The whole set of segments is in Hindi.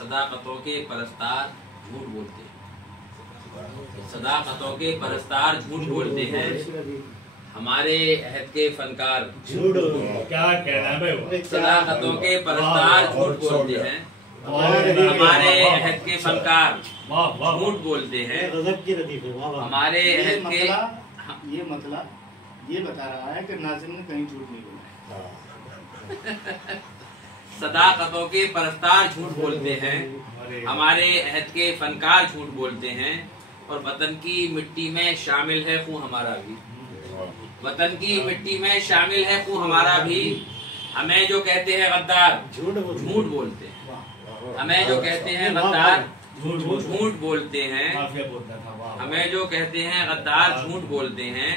सदाकतों के परस्तार झूठ बोलते हैं। सदाकतों के परस्तार झूठ बोलते हैं। हमारे अहद के फनकार झूठ क्या कहना है? सदाकतों के परस्तार झूठ बोलते हैं। हमारे अहद के फनकार झूठ बोलते हैं। हमारे अहद के ये मतलब ये बता रहा है कि नाज़िम ने कहीं झूठ नहीं बोला। सदाकतों के परस्तार झूठ बोलते हैं। हमारे अहद के फनकार झूठ बोलते हैं। और वतन की मिट्टी में शामिल है खून हमारा भी। वतन की मिट्टी में शामिल है खून हमारा भी। हमें जो कहते हैं गद्दार झूठ बोलते हैं। हमें जो कहते हैं गद्दार झूठ बोलते हैं। हमें जो कहते हैं गद्दार झूठ बोलते हैं।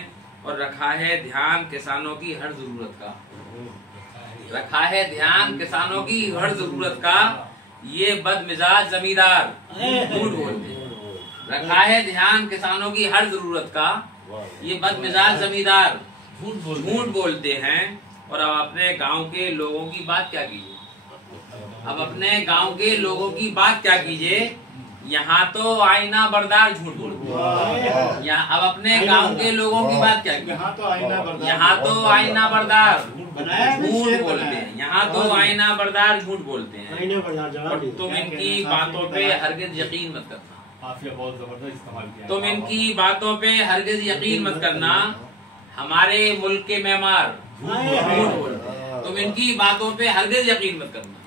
और रखा है ध्यान किसानों की हर जरूरत का। रखा है ध्यान किसानों की हर जरूरत का। ये बदमिजाज जमींदार झूठ बोलते हैं। रखा है ध्यान किसानों की हर जरूरत का। ये बदमिजाज जमींदार झूठ बोलते हैं। और अब अपने गांव के लोगों की बात क्या कीजिए। अब अपने गांव के लोगों की बात क्या कीजिए। यहाँ तो आईना बरदार झूठ बोलते हैं। यहाँ अब अपने गांव के लोगों की बात क्या कीजिए। यहाँ तो आईना बरदार झूठ बोलते हैं। यहाँ तो आईना बरदार झूठ बोलते हैं। और तुम इनकी बातों पे हरगिज यकीन मत करना। तुम इनकी बातों पे हरगिज यकीन मत करना। हमारे मुल्क के मेमार झूठ बोलते हैं। तुम इनकी बातों पे हरगिज यकीन मत करना।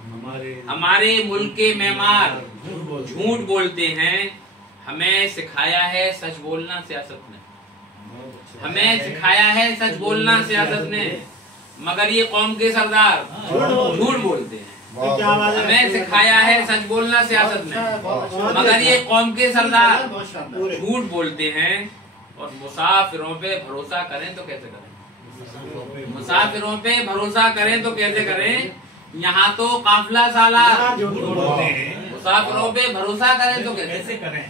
हमारे मुल्क के मेमार झूठ बोलते हैं। हमें सिखाया है सच बोलना सियासत ने। हमें सिखाया है सच बोलना सियासत ने। मगर ये कौम के सरदार झूठ बोलते हैं। हमें सिखाया है सच बोलना सियासत ने। मगर ये कौम के सरदार झूठ बोलते हैं। और मुसाफिरों पे भरोसा करें तो कैसे करें। मुसाफिरों पे भरोसा करें तो कैसे करें। यहाँ तो काफिला सालार मुसाफिरों पे भरोसा करें तो कैसे करें।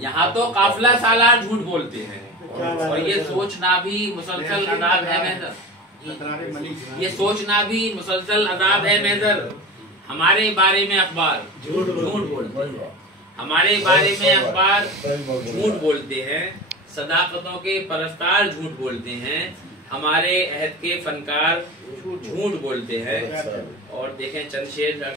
यहाँ तो काफिला सालार झूठ बोलते हैं। और ये सोचना भी मुसलसल अदाब है महजर। ये सोचना भी मुसलसल अदाब है महजर। हमारे बारे में अखबार झूठ बोलते हैं। हमारे बारे में अखबार झूठ बोलते हैं। सदाकतों के परस्तार झूठ बोलते हैं। हमारे अहद के फनकार झूठ बोलते हैं। और देखें चंद शेर